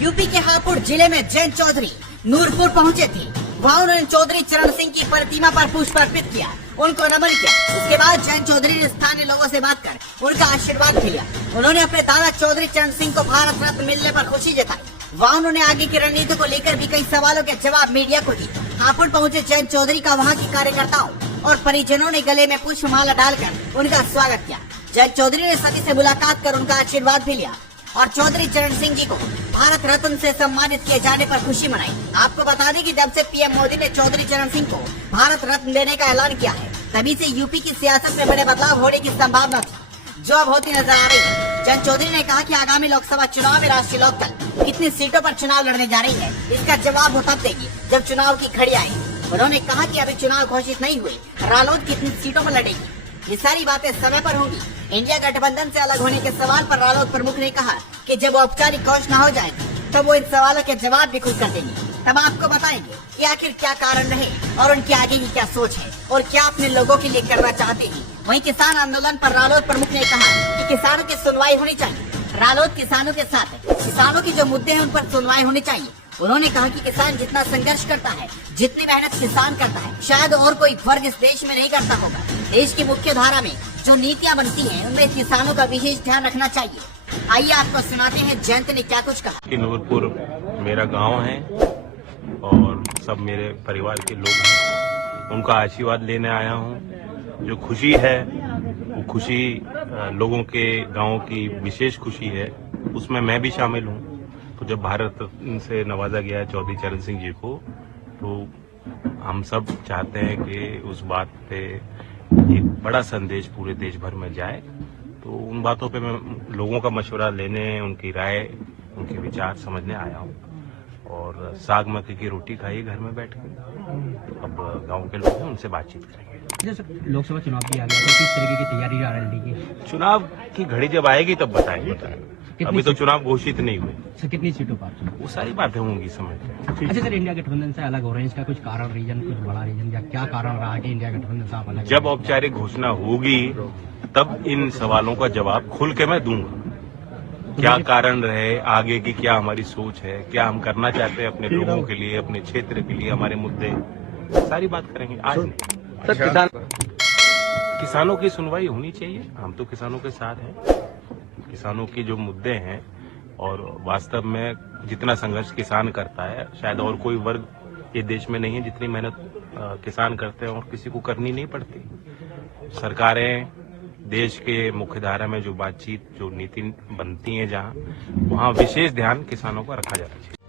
UP के हापुड़ जिले में जैन चौधरी नूरपुर पहुंचे थे। वहां उन्होंने चौधरी चरण सिंह की प्रतिमा पर पुष्प अर्पित किया, उनको नमन किया। उसके बाद जैन चौधरी ने स्थानीय लोगों से बात कर उनका आशीर्वाद भी लिया। उन्होंने अपने दादा चौधरी चरण सिंह को भारत रत्न मिलने पर खुशी जताई। वहाँ उन्होंने आगे की रणनीति को लेकर भी कई सवालों के जवाब मीडिया को दिए। हापुड़ पहुंचे जैन चौधरी का वहाँ के कार्यकर्ताओं और परिजनों ने गले में पुष्पमाला डालकर उनका स्वागत किया। जैन चौधरी ने सभी से मुलाकात कर उनका आशीर्वाद भी लिया और चौधरी चरण सिंह जी को भारत रत्न से सम्मानित किए जाने पर खुशी मनाई। आपको बता दें कि जब से पीएम मोदी ने चौधरी चरण सिंह को भारत रत्न देने का ऐलान किया है, तभी से यूपी की सियासत में बड़े बदलाव होने की संभावना थी, जो अब होती नजर आ रही है। जैन चौधरी ने कहा कि आगामी लोकसभा चुनाव में राष्ट्रीय लोकदल कितनी सीटों पर चुनाव लड़ने जा रही है, इसका जवाब वो तब देगी जब चुनाव की घड़ी आएगी। उन्होंने कहा कि अभी चुनाव घोषित नहीं हुए, रालोद कितनी सीटों पर लड़ेगी, ये सारी बातें समय पर होंगी। इंडिया गठबंधन से अलग होने के सवाल पर रालोद प्रमुख ने कहा कि जब औपचारिक घोषणा हो जाएगी तब वो इन सवालों के जवाब भी खुद कर देंगे। तब आपको बताएंगे कि आखिर क्या कारण रहे और उनकी आगे की क्या सोच है और क्या अपने लोगों के लिए करना चाहते हैं। वहीं किसान आंदोलन पर रालोद प्रमुख ने कहा कि किसानों की सुनवाई होनी चाहिए। रालोद किसानों के साथ है, किसानों की जो मुद्दे हैं उन पर सुनवाई होनी चाहिए। उन्होंने कहा कि किसान जितना संघर्ष करता है, जितनी मेहनत किसान करता है, शायद और कोई वर्ग इस देश में नहीं करता होगा। देश की मुख्य धारा में जो नीतियां बनती हैं, उनमें किसानों का विशेष ध्यान रखना चाहिए। आइए आपको सुनाते हैं जयंत ने क्या कुछ कहा। नूरपुर मेरा गांव है और सब मेरे परिवार के लोग हैं, उनका आशीर्वाद लेने आया हूं। जो खुशी है वो खुशी लोगों के गांव की विशेष खुशी है, उसमें मैं भी शामिल हूं। तो जब भारत से नवाजा गया चौधरी चरण सिंह जी को, तो हम सब चाहते हैं कि उस बात पे एक बड़ा संदेश पूरे देश भर में जाए। तो उन बातों पे मैं लोगों का मशवरा लेने, उनकी राय, उनके विचार समझने आया हूँ। और साग मक्के की रोटी खाई घर में बैठ के। अब गांव के लोग हैं, उनसे बातचीत करेंगे। जैसे लोकसभा चुनाव भी आ गया, तो किस तरीके की तैयारी रही? चुनाव की घड़ी जब आएगी तब बताएंगे। अभी तो चुनाव घोषित नहीं हुए। सर कितनी सीटों पर? वो सारी बातें होंगी समय पे। अच्छा सर, इंडिया गठबंधन से अलग हो रहे हैं, इसका कुछ कारण, रीजन, कुछ बड़ा रीजन या क्या कारण रहा कि इंडिया गठबंधन से आप अलग? जब औपचारिक घोषणा होगी तब इन सवालों का जवाब खुल के मैं दूंगा। क्या कारण रहे, आगे की क्या हमारी सोच है, क्या हम करना चाहते हैं अपने लोगों के लिए, अपने क्षेत्र के लिए, हमारे मुद्दे, सारी बात करेंगे। आज नहीं। सर किसानों की सुनवाई होनी चाहिए। हम तो किसानों के साथ हैं। किसानों के जो मुद्दे हैं और वास्तव में जितना संघर्ष किसान करता है, शायद और कोई वर्ग ये देश में नहीं है जितनी मेहनत किसान करते हैं और किसी को करनी नहीं पड़ती। सरकारें देश के मुख्य धारा में जो बातचीत, जो नीति बनती है, जहां वहां विशेष ध्यान किसानों का रखा जाना चाहिए।